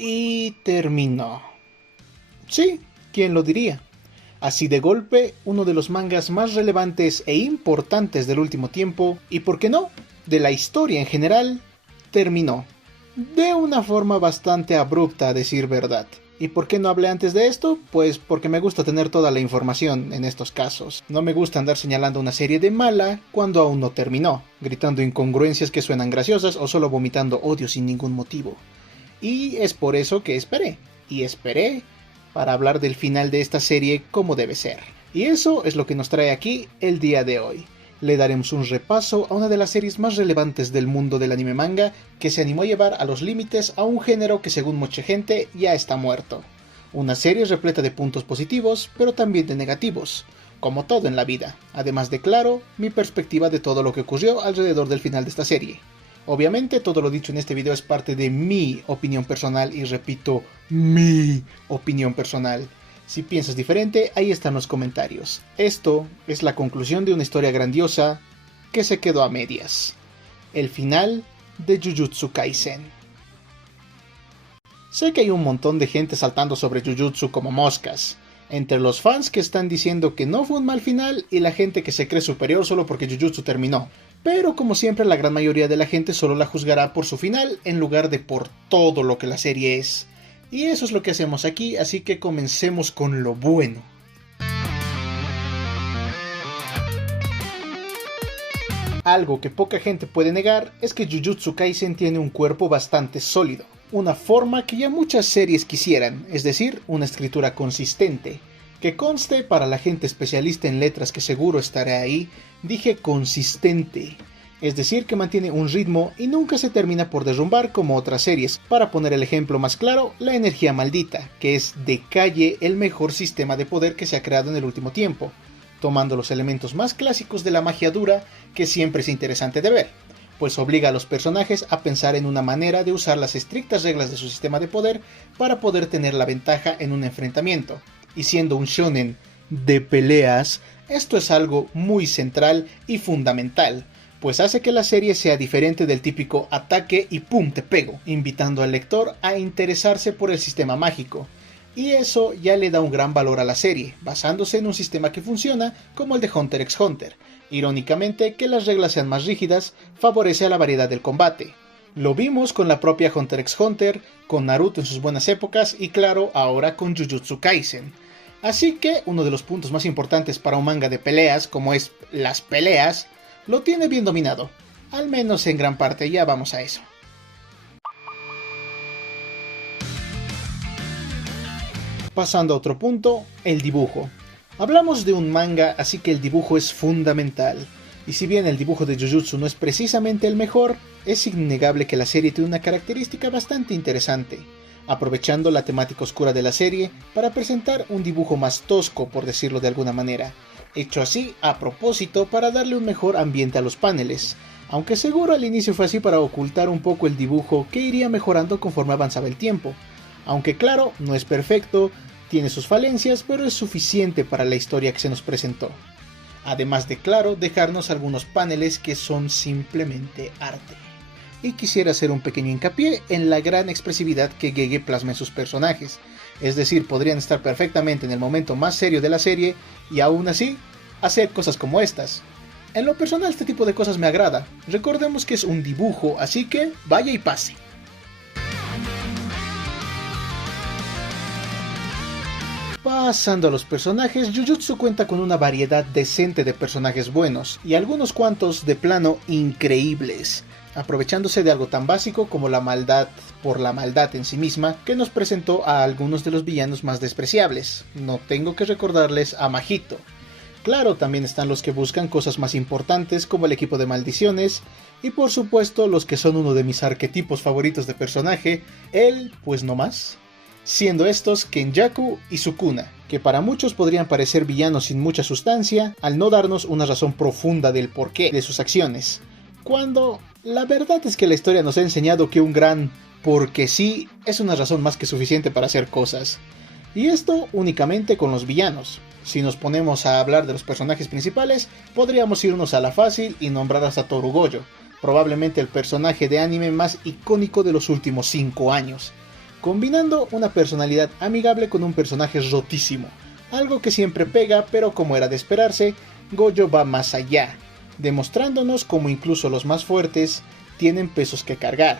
Y terminó. Sí, ¿quién lo diría? Así de golpe, uno de los mangas más relevantes e importantes del último tiempo, y por qué no, de la historia en general, terminó. De una forma bastante abrupta, a decir verdad. ¿Y por qué no hablé antes de esto? Pues porque me gusta tener toda la información en estos casos. No me gusta andar señalando una serie de mala cuando aún no terminó, gritando incongruencias que suenan graciosas o solo vomitando odio sin ningún motivo. Y es por eso que esperé, y esperé para hablar del final de esta serie como debe ser. Y eso es lo que nos trae aquí el día de hoy. Le daremos un repaso a una de las series más relevantes del mundo del anime manga que se animó a llevar a los límites a un género que según mucha gente ya está muerto. Una serie repleta de puntos positivos, pero también de negativos, como todo en la vida, además de claro, mi perspectiva de todo lo que ocurrió alrededor del final de esta serie. Obviamente todo lo dicho en este video es parte de mi opinión personal y repito, mi opinión personal. Si piensas diferente, ahí están los comentarios. Esto es la conclusión de una historia grandiosa que se quedó a medias. El final de Jujutsu Kaisen. Sé que hay un montón de gente saltando sobre Jujutsu como moscas, entre los fans que están diciendo que no fue un mal final y la gente que se cree superior solo porque Jujutsu terminó. Pero como siempre la gran mayoría de la gente solo la juzgará por su final en lugar de por todo lo que la serie es. Y eso es lo que hacemos aquí, así que comencemos con lo bueno. Algo que poca gente puede negar es que Jujutsu Kaisen tiene un cuerpo bastante sólido, una forma que ya muchas series quisieran, es decir, una escritura consistente. Que conste, para la gente especialista en letras que seguro estará ahí, dije consistente. Es decir, que mantiene un ritmo y nunca se termina por derrumbar como otras series. Para poner el ejemplo más claro, la energía maldita, que es de calle el mejor sistema de poder que se ha creado en el último tiempo, tomando los elementos más clásicos de la magia dura, que siempre es interesante de ver, pues obliga a los personajes a pensar en una manera de usar las estrictas reglas de su sistema de poder para poder tener la ventaja en un enfrentamiento. Y siendo un shonen de peleas, esto es algo muy central y fundamental, pues hace que la serie sea diferente del típico ataque y pum te pego, invitando al lector a interesarse por el sistema mágico. Y eso ya le da un gran valor a la serie, basándose en un sistema que funciona como el de Hunter x Hunter. Irónicamente, que las reglas sean más rígidas favorece a la variedad del combate. Lo vimos con la propia Hunter x Hunter, con Naruto en sus buenas épocas y claro, ahora con Jujutsu Kaisen. Así que uno de los puntos más importantes para un manga de peleas, como es las peleas, lo tiene bien dominado. Al menos en gran parte, ya vamos a eso. Pasando a otro punto, el dibujo. Hablamos de un manga, así que el dibujo es fundamental. Y si bien el dibujo de Jujutsu no es precisamente el mejor, es innegable que la serie tiene una característica bastante interesante, aprovechando la temática oscura de la serie para presentar un dibujo más tosco, por decirlo de alguna manera, hecho así a propósito para darle un mejor ambiente a los paneles, aunque seguro al inicio fue así para ocultar un poco el dibujo que iría mejorando conforme avanzaba el tiempo, aunque claro, no es perfecto, tiene sus falencias, pero es suficiente para la historia que se nos presentó. Además de claro, dejarnos algunos paneles que son simplemente arte. Y quisiera hacer un pequeño hincapié en la gran expresividad que Gege plasma en sus personajes, es decir, podrían estar perfectamente en el momento más serio de la serie y aún así hacer cosas como estas. En lo personal este tipo de cosas me agrada, recordemos que es un dibujo, así que vaya y pase. Pasando a los personajes, Jujutsu cuenta con una variedad decente de personajes buenos y algunos cuantos de plano increíbles, aprovechándose de algo tan básico como la maldad por la maldad en sí misma, que nos presentó a algunos de los villanos más despreciables. No tengo que recordarles a Mahito. Claro, también están los que buscan cosas más importantes como el equipo de maldiciones y por supuesto los que son uno de mis arquetipos favoritos de personaje, el pues no más. Siendo estos Kenjaku y Sukuna, que para muchos podrían parecer villanos sin mucha sustancia, al no darnos una razón profunda del porqué de sus acciones, cuando la verdad es que la historia nos ha enseñado que un gran porque sí es una razón más que suficiente para hacer cosas. Y esto únicamente con los villanos. Si nos ponemos a hablar de los personajes principales, podríamos irnos a la fácil y nombrar a Satoru Gojo, probablemente el personaje de anime más icónico de los últimos 5 años. combinando una personalidad amigable con un personaje rotísimo, algo que siempre pega, pero como era de esperarse, Gojo va más allá, demostrándonos cómo incluso los más fuertes tienen pesos que cargar.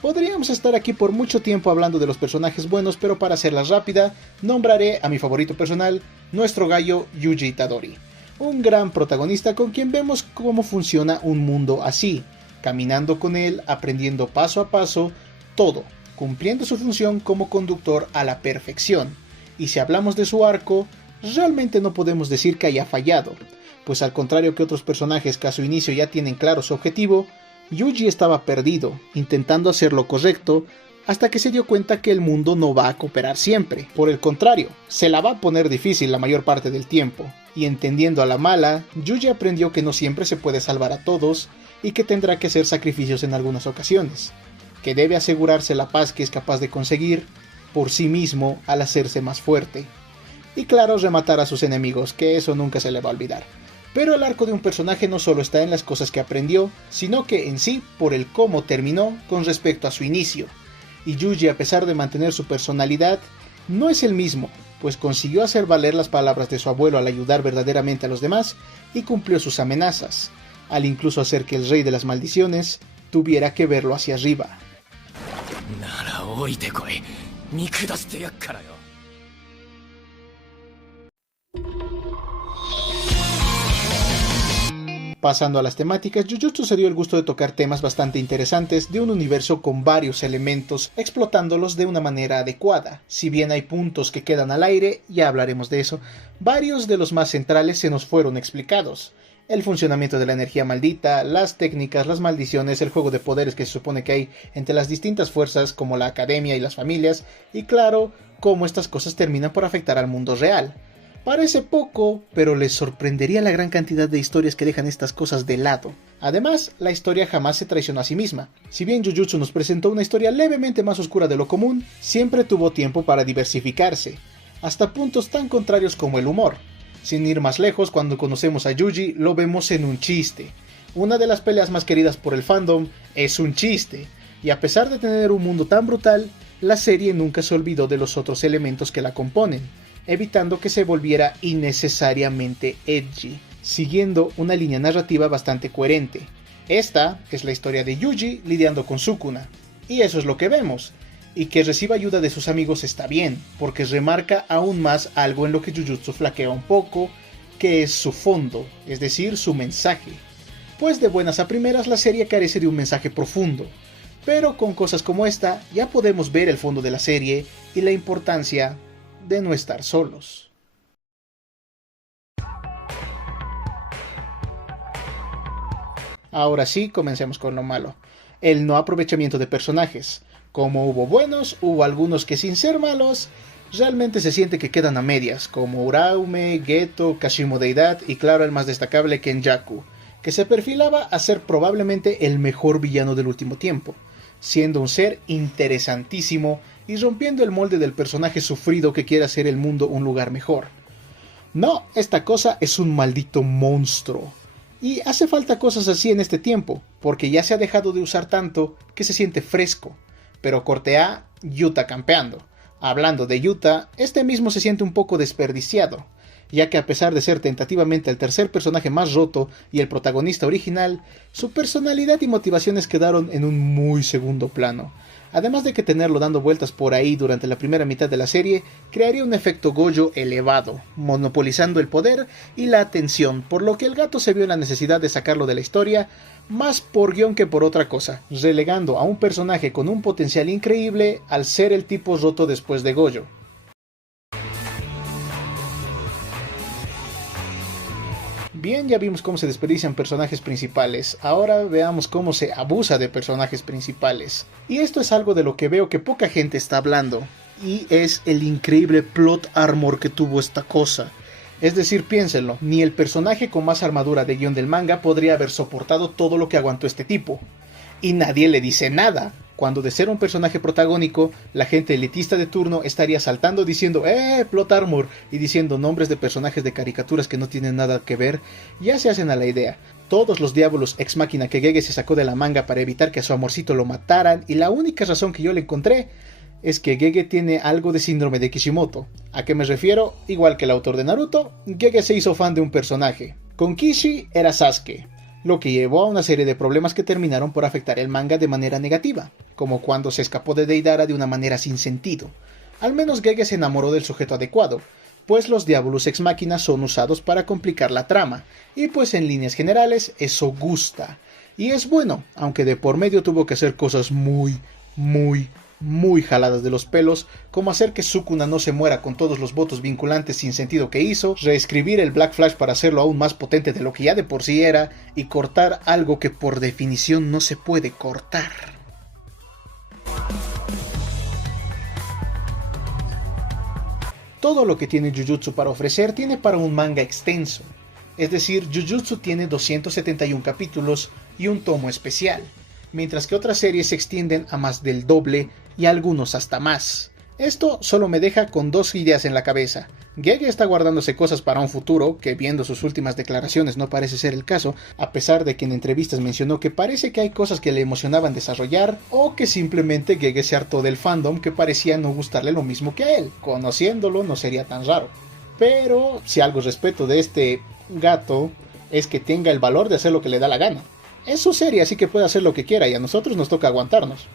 Podríamos estar aquí por mucho tiempo hablando de los personajes buenos, pero para hacerla rápida, nombraré a mi favorito personal, nuestro gallo Yuji Itadori, un gran protagonista con quien vemos cómo funciona un mundo así, caminando con él, aprendiendo paso a paso, todo, cumpliendo su función como conductor a la perfección. Y si hablamos de su arco, realmente no podemos decir que haya fallado, pues al contrario que otros personajes que a su inicio ya tienen claro su objetivo, Yuji estaba perdido, intentando hacer lo correcto, hasta que se dio cuenta que el mundo no va a cooperar siempre. Por el contrario, se la va a poner difícil la mayor parte del tiempo, y entendiendo a la mala, Yuji aprendió que no siempre se puede salvar a todos, y que tendrá que hacer sacrificios en algunas ocasiones, que debe asegurarse la paz que es capaz de conseguir por sí mismo al hacerse más fuerte. Y claro, rematar a sus enemigos, que eso nunca se le va a olvidar. Pero el arco de un personaje no solo está en las cosas que aprendió, sino que en sí por el cómo terminó con respecto a su inicio. Y Yuji, a pesar de mantener su personalidad, no es el mismo, pues consiguió hacer valer las palabras de su abuelo al ayudar verdaderamente a los demás y cumplió sus amenazas, al incluso hacer que el rey de las maldiciones tuviera que verlo hacia arriba. Pasando a las temáticas, Jujutsu se dio el gusto de tocar temas bastante interesantes de un universo con varios elementos, explotándolos de una manera adecuada. Si bien hay puntos que quedan al aire, ya hablaremos de eso, varios de los más centrales se nos fueron explicados. El funcionamiento de la energía maldita, las técnicas, las maldiciones, el juego de poderes que se supone que hay entre las distintas fuerzas como la academia y las familias, y claro, cómo estas cosas terminan por afectar al mundo real. Parece poco, pero les sorprendería la gran cantidad de historias que dejan estas cosas de lado. Además, la historia jamás se traicionó a sí misma. Si bien Jujutsu nos presentó una historia levemente más oscura de lo común, siempre tuvo tiempo para diversificarse, hasta puntos tan contrarios como el humor. Sin ir más lejos, cuando conocemos a Yuji, lo vemos en un chiste. Una de las peleas más queridas por el fandom es un chiste, y a pesar de tener un mundo tan brutal, la serie nunca se olvidó de los otros elementos que la componen, evitando que se volviera innecesariamente edgy, siguiendo una línea narrativa bastante coherente. Esta es la historia de Yuji lidiando con Sukuna, y eso es lo que vemos, y que reciba ayuda de sus amigos está bien, porque remarca aún más algo en lo que Jujutsu flaquea un poco, que es su fondo, es decir, su mensaje. Pues de buenas a primeras la serie carece de un mensaje profundo, pero con cosas como esta ya podemos ver el fondo de la serie y la importancia de no estar solos. Ahora sí, comencemos con lo malo. El no aprovechamiento de personajes. Como hubo buenos, hubo algunos que sin ser malos, realmente se siente que quedan a medias, como Uraume, Geto, Kashimo Deidad y claro el más destacable Kenjaku, que se perfilaba a ser probablemente el mejor villano del último tiempo, siendo un ser interesantísimo y rompiendo el molde del personaje sufrido que quiere hacer el mundo un lugar mejor. No, esta cosa es un maldito monstruo. Y hace falta cosas así en este tiempo, porque ya se ha dejado de usar tanto que se siente fresco. Pero corte A, Yuta campeando. Hablando de Yuta, este mismo se siente un poco desperdiciado, ya que a pesar de ser tentativamente el tercer personaje más roto y el protagonista original, su personalidad y motivaciones quedaron en un muy segundo plano. Además de que tenerlo dando vueltas por ahí durante la primera mitad de la serie crearía un efecto Gojo elevado, monopolizando el poder y la atención, por lo que el gato se vio en la necesidad de sacarlo de la historia, más por guión que por otra cosa, relegando a un personaje con un potencial increíble al ser el tipo roto después de Gojo. Bien, ya vimos cómo se desperdician personajes principales, ahora veamos cómo se abusa de personajes principales. Y esto es algo de lo que veo que poca gente está hablando, y es el increíble plot armor que tuvo esta cosa. Es decir, piénsenlo, ni el personaje con más armadura de guión del manga podría haber soportado todo lo que aguantó este tipo. Y nadie le dice nada, cuando de ser un personaje protagónico, la gente elitista de turno estaría saltando diciendo plot armor, y diciendo nombres de personajes de caricaturas que no tienen nada que ver. Ya se hacen a la idea. Todos los diablos ex máquina que Gege se sacó de la manga para evitar que a su amorcito lo mataran, y la única razón que yo le encontré es que Gege tiene algo de síndrome de Kishimoto. ¿A qué me refiero? Igual que el autor de Naruto, Gege se hizo fan de un personaje. Con Kishi era Sasuke, lo que llevó a una serie de problemas que terminaron por afectar el manga de manera negativa, como cuando se escapó de Deidara de una manera sin sentido. Al menos Gege se enamoró del sujeto adecuado, pues los Diabolus Ex Machina son usados para complicar la trama, y pues en líneas generales eso gusta. Y es bueno, aunque de por medio tuvo que hacer cosas muy jaladas de los pelos, como hacer que Sukuna no se muera con todos los votos vinculantes sin sentido que hizo, reescribir el Black Flash para hacerlo aún más potente de lo que ya de por sí era, y cortar algo que por definición no se puede cortar. Todo lo que tiene Jujutsu para ofrecer tiene para un manga extenso, es decir, Jujutsu tiene 271 capítulos y un tomo especial, mientras que otras series se extienden a más del doble y algunos hasta más. Esto solo me deja con dos ideas en la cabeza. Gege está guardándose cosas para un futuro, que viendo sus últimas declaraciones no parece ser el caso, a pesar de que en entrevistas mencionó que parece que hay cosas que le emocionaban desarrollar, o que simplemente Gege se hartó del fandom que parecía no gustarle lo mismo que a él. Conociéndolo no sería tan raro. Pero si algo respeto de este gato es que tenga el valor de hacer lo que le da la gana. Es su serie, así que puede hacer lo que quiera y a nosotros nos toca aguantarnos.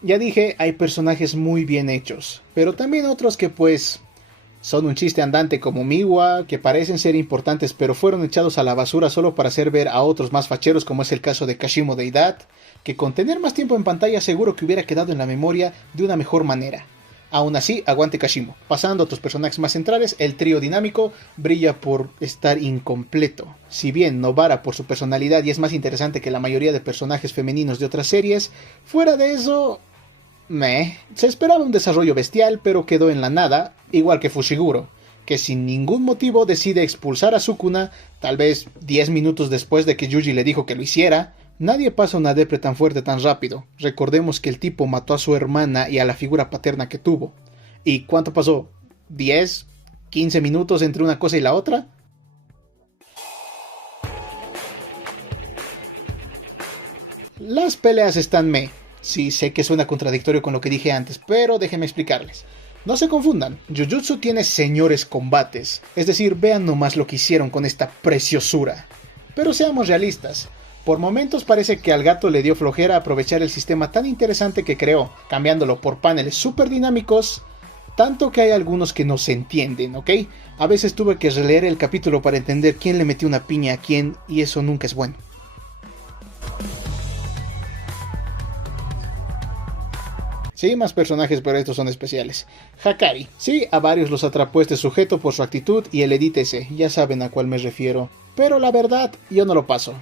Ya dije, hay personajes muy bien hechos, pero también otros que pues son un chiste andante como Miwa, que parecen ser importantes pero fueron echados a la basura solo para hacer ver a otros más facheros, como es el caso de Kashimo Deidad, que con tener más tiempo en pantalla seguro que hubiera quedado en la memoria de una mejor manera. Aún así, aguante Kashimo. Pasando a otros personajes más centrales, el trío dinámico brilla por estar incompleto. Si bien Nobara por su personalidad y es más interesante que la mayoría de personajes femeninos de otras series, fuera de eso, se esperaba un desarrollo bestial, pero quedó en la nada, igual que Fushiguro, que sin ningún motivo decide expulsar a Sukuna, tal vez 10 minutos después de que Yuji le dijo que lo hiciera. Nadie pasa una depre tan fuerte tan rápido. Recordemos que el tipo mató a su hermana y a la figura paterna que tuvo. ¿Y cuánto pasó? ¿10? ¿15 minutos entre una cosa y la otra? Las peleas están Sí, sé que suena contradictorio con lo que dije antes, pero déjenme explicarles. No se confundan, Jujutsu tiene señores combates, es decir, vean nomás lo que hicieron con esta preciosura. Pero seamos realistas. Por momentos parece que al gato le dio flojera aprovechar el sistema tan interesante que creó, cambiándolo por paneles súper dinámicos, tanto que hay algunos que no se entienden, ¿ok? A veces tuve que releer el capítulo para entender quién le metió una piña a quién, y eso nunca es bueno. Sí, más personajes, pero estos son especiales. Hakari. Sí, a varios los atrapó este sujeto por su actitud y el edit ese, ya saben a cuál me refiero. Pero la verdad, yo no lo paso.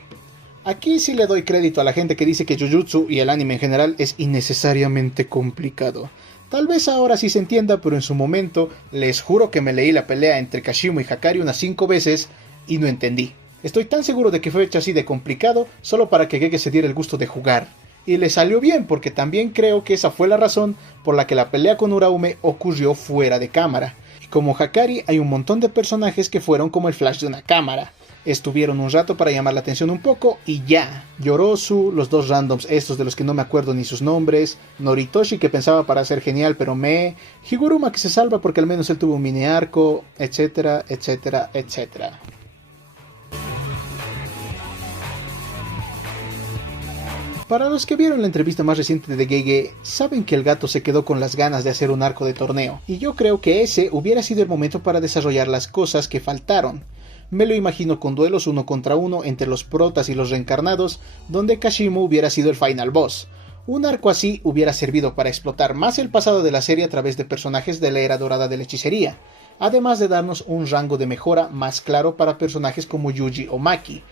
Aquí sí le doy crédito a la gente que dice que Jujutsu y el anime en general es innecesariamente complicado. Tal vez ahora sí se entienda, pero en su momento les juro que me leí la pelea entre Kashimo y Hakari unas 5 veces y no entendí. Estoy tan seguro de que fue hecho así de complicado solo para que Gege se diera el gusto de jugar. Y le salió bien porque también creo que esa fue la razón por la que la pelea con Uraume ocurrió fuera de cámara. Y como Hakari hay un montón de personajes que fueron como el flash de una cámara. Estuvieron un rato para llamar la atención un poco y ya. Yorozu, los dos randoms estos de los que no me acuerdo ni sus nombres, Noritoshi que pensaba para ser genial pero Higuruma que se salva porque al menos él tuvo un mini arco, etcétera, etcétera, etcétera. Para los que vieron la entrevista más reciente de Gege, saben que el gato se quedó con las ganas de hacer un arco de torneo, y yo creo que ese hubiera sido el momento para desarrollar las cosas que faltaron. Me lo imagino con duelos 1 contra 1 entre los protas y los reencarnados, donde Kashimo hubiera sido el final boss. Un arco así hubiera servido para explotar más el pasado de la serie a través de personajes de la era dorada de la hechicería, además de darnos un rango de mejora más claro para personajes como Yuji o Maki,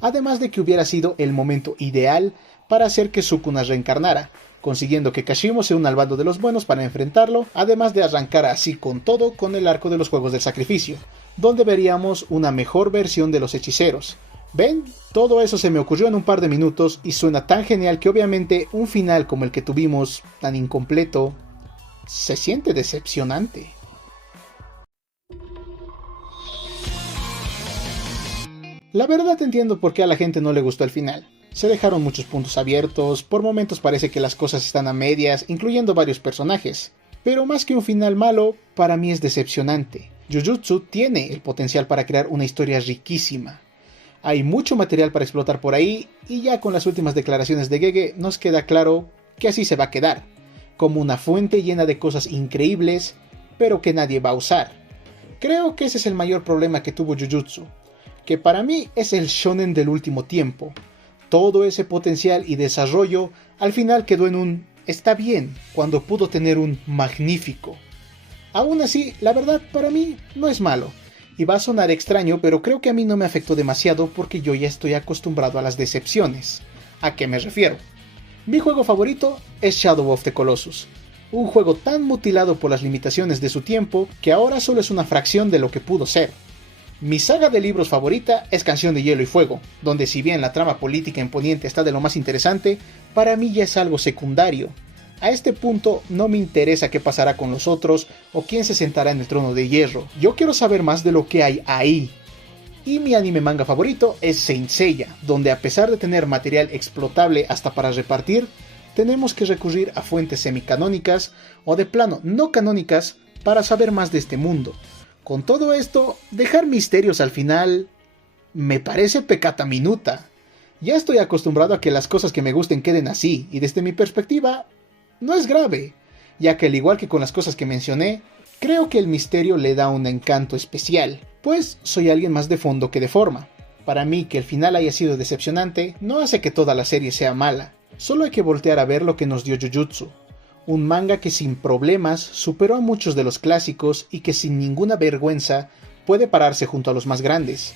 además de que hubiera sido el momento ideal para hacer que Sukuna reencarnara, consiguiendo que Kashimo se una al bando de los buenos para enfrentarlo, además de arrancar así con todo con el arco de los Juegos del Sacrificio, donde veríamos una mejor versión de los hechiceros. ¿Ven? Todo eso se me ocurrió en un par de minutos y suena tan genial que obviamente un final como el que tuvimos, tan incompleto, se siente decepcionante. La verdad entiendo por qué a la gente no le gustó el final. Se dejaron muchos puntos abiertos, por momentos parece que las cosas están a medias, incluyendo varios personajes. Pero más que un final malo, para mí es decepcionante. Jujutsu tiene el potencial para crear una historia riquísima. Hay mucho material para explotar por ahí, y ya con las últimas declaraciones de Gege nos queda claro que así se va a quedar, como una fuente llena de cosas increíbles, pero que nadie va a usar. Creo que ese es el mayor problema que tuvo Jujutsu, que para mí es el shonen del último tiempo. Todo ese potencial y desarrollo al final quedó en un está bien, cuando pudo tener un magnífico. Aún así, la verdad para mí no es malo. Y va a sonar extraño, pero creo que a mí no me afectó demasiado porque yo ya estoy acostumbrado a las decepciones. ¿A qué me refiero? Mi juego favorito es Shadow of the Colossus. Un juego tan mutilado por las limitaciones de su tiempo que ahora solo es una fracción de lo que pudo ser. Mi saga de libros favorita es Canción de Hielo y Fuego, donde si bien la trama política imponente está de lo más interesante, para mí ya es algo secundario. A este punto no me interesa qué pasará con los otros o quién se sentará en el trono de hierro. Yo quiero saber más de lo que hay ahí. Y mi anime manga favorito es Saint Seiya, donde a pesar de tener material explotable hasta para repartir, tenemos que recurrir a fuentes semicanónicas o de plano no canónicas para saber más de este mundo. Con todo esto, dejar misterios al final me parece peccata minuta. Ya estoy acostumbrado a que las cosas que me gusten queden así, y desde mi perspectiva, no es grave, ya que al igual que con las cosas que mencioné, creo que el misterio le da un encanto especial, pues soy alguien más de fondo que de forma. Para mí que el final haya sido decepcionante no hace que toda la serie sea mala, solo hay que voltear a ver lo que nos dio Jujutsu. Un manga que sin problemas superó a muchos de los clásicos y que sin ninguna vergüenza puede pararse junto a los más grandes.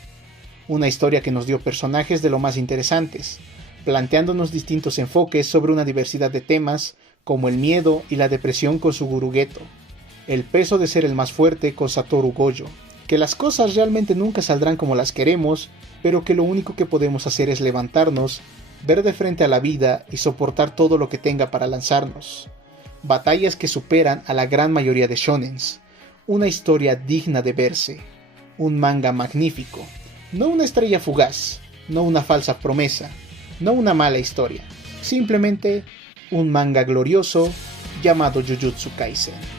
Una historia que nos dio personajes de lo más interesantes, planteándonos distintos enfoques sobre una diversidad de temas, como el miedo y la depresión con Suguru Geto, el peso de ser el más fuerte con Satoru Gojo, que las cosas realmente nunca saldrán como las queremos, pero que lo único que podemos hacer es levantarnos, ver de frente a la vida y soportar todo lo que tenga para lanzarnos. Batallas que superan a la gran mayoría de shonens, una historia digna de verse, un manga magnífico, no una estrella fugaz, no una falsa promesa, no una mala historia, simplemente un manga glorioso llamado Jujutsu Kaisen.